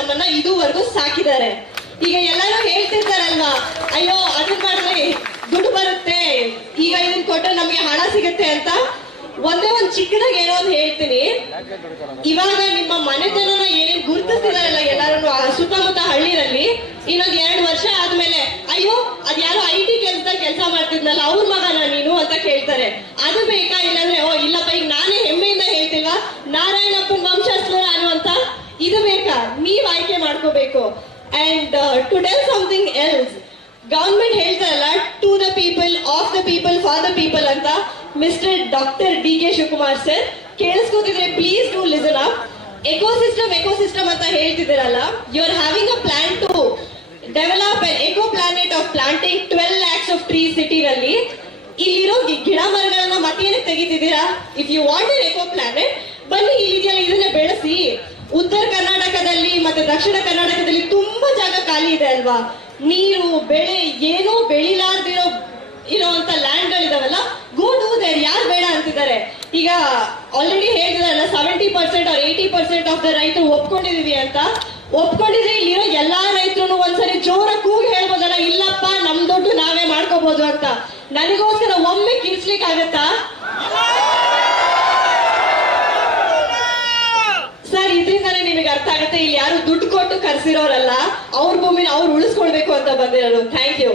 ನಮ್ಮನ್ನ ಇದುವರೆಗೂ ಸಾಕಿದ್ದಾರೆ. ಈಗ ಎಲ್ಲರೂ ಹೇಳ್ತಿರ್ತಾರಲ್ವಾ, ಅಯ್ಯೋ ಅದನ್ನ ಮಾಡಿದ್ರೆ ದುಡ್ಡು ಬರುತ್ತೆ, ಈಗ ಇದನ್ನ ಕೊಟ್ಟರೆ ನಮ್ಗೆ ಹಣ ಸಿಗುತ್ತೆ ಅಂತ. ಒಂದೇ ಒಂದ್ ಚಿಕ್ಕದಾಗ ಏನೋ ಒಂದು ಹೇಳ್ತೀನಿ. ಇವಾಗ ನಿಮ್ಮ ಮನೆತನನ ಏನೇನ್ ಗುರುತಿಸ್ತಿದಾರಲ್ಲ ಎಲ್ಲಾರು ಸುತ್ತಮುತ್ತ ಹಳ್ಳಿನಲ್ಲಿ, ಇನ್ನೊಂದ್ 2 ವರ್ಷ ಆದ್ಮೇಲೆ ಅಯ್ಯೋ ಅದ್ಯಾರೋ IT ಕೆಲ್ಸದಾಗ ಕೆಲಸ ಮಾಡ್ತಿದ್ನಲ್ಲ ಅವ್ರ ಮಗನ ನೀನು ಅಂತ ಕೇಳ್ತಾರೆ. ಅದು ಬೇಕಾ? ಇಲ್ಲಾಂದ್ರೆ ಓ ಇಲ್ಲಪ್ಪ ಈಗ ನಾನೇ ಹೆಮ್ಮೆಯಿಂದ ಹೇಳ್ತಿಲ್ವಾ ನಾರಾಯಣಪ್ಪನ ವಂಶಸ್ಥರು ನಾನು ಅಂತ, ಇದು ಬೇಕಾ? ನೀವ್ ಆಯ್ಕೆ ಮಾಡ್ಕೋಬೇಕು. And to tell something else, government ಹೇಳ್ತಾರಲ್ಲ to the people, of the people, for the people ಅಂತ. Mister doctor DK Shivakumar sir, ಕೇಳಿಸ್ಕೊತಿದ್ರೆ please do listen up. Ecosystem ಅಂತ ಹೇಳ್ತಿದ್ದೀರಲ್ಲ, you are having a plan to develop an eco planet of planting 12 lakhs of tree ಸಿಟಿನಲ್ಲಿ. ಇಲ್ಲಿರೋ ಗಿಡ ಮರಗಳನ್ನ ಮತ್ತೇನಕ್ಕೆ ತೆಗಿತಿದ್ದೀರಾ? If you want an eco planet, ಬನ್ನಿ ಇಲ್ಲಿದೆಯಲ್ಲ ಇದನ್ನ ಬೆಳೆಸಿ. ಉತ್ತರ ಕರ್ನಾಟಕದಲ್ಲಿ ಮತ್ತೆ ದಕ್ಷಿಣ ಕರ್ನಾಟಕದಲ್ಲಿ ತುಂಬಾ ಜಾಗ ಖಾಲಿ ಇದೆ ಅಲ್ವಾ? ನೀರು ಬೆಳೆ ಏನೋ ಬೆಳಿಲಾರ್ದಿರೋ ಇರೋಂತ ಲ್ಯಾಂಡ್ ಗಳಿದಾವಲ್ಲ, ಗೋ ಡೂ ದೇರ್. ಯಾರು ಬೇಡ ಅಂತಿದ್ದಾರೆ? ಈಗ ಆಲ್ರೆಡಿ ಹೇಳ್ತಿದಾರಲ್ಲ 70% or 80% ಆಫ್ ದ ರೈತರು ಒಪ್ಕೊಂಡಿದೀವಿ ಅಂತ. ಒಪ್ಕೊಂಡಿದ್ರೆ ಇಲ್ಲಿರೋ ಎಲ್ಲಾ ರೈತರು ಒಂದ್ಸರಿ ಜೋರ ಕೂಗಿ ಹೇಳ್ಬೋದಲ್ಲ, ಇಲ್ಲಪ್ಪ ನಮ್ ದುಡ್ಡು ನಾವೇ ಮಾಡ್ಕೋಬಹುದು ಅಂತ. ನನಗೋಸ್ಕರ ಒಮ್ಮೆ ಕಿರ್ಸ್ಲಿಕ್ಕೆ ಆಗತ್ತಾ ಸರ್? ಇದ್ರಿಂದಾನೇ ನಿಮಗೆ ಅರ್ಥ ಆಗುತ್ತೆ ಇಲ್ಲಿ ಯಾರು ದುಡ್ಡು ಕೊಟ್ಟು ಕರ್ಸಿರೋರಲ್ಲ, ಅವ್ರ ಭೂಮಿನ ಅವ್ರು ಉಳಿಸ್ಕೊಳ್ಬೇಕು ಅಂತ ಬಂದಿರೋರು. Thank you.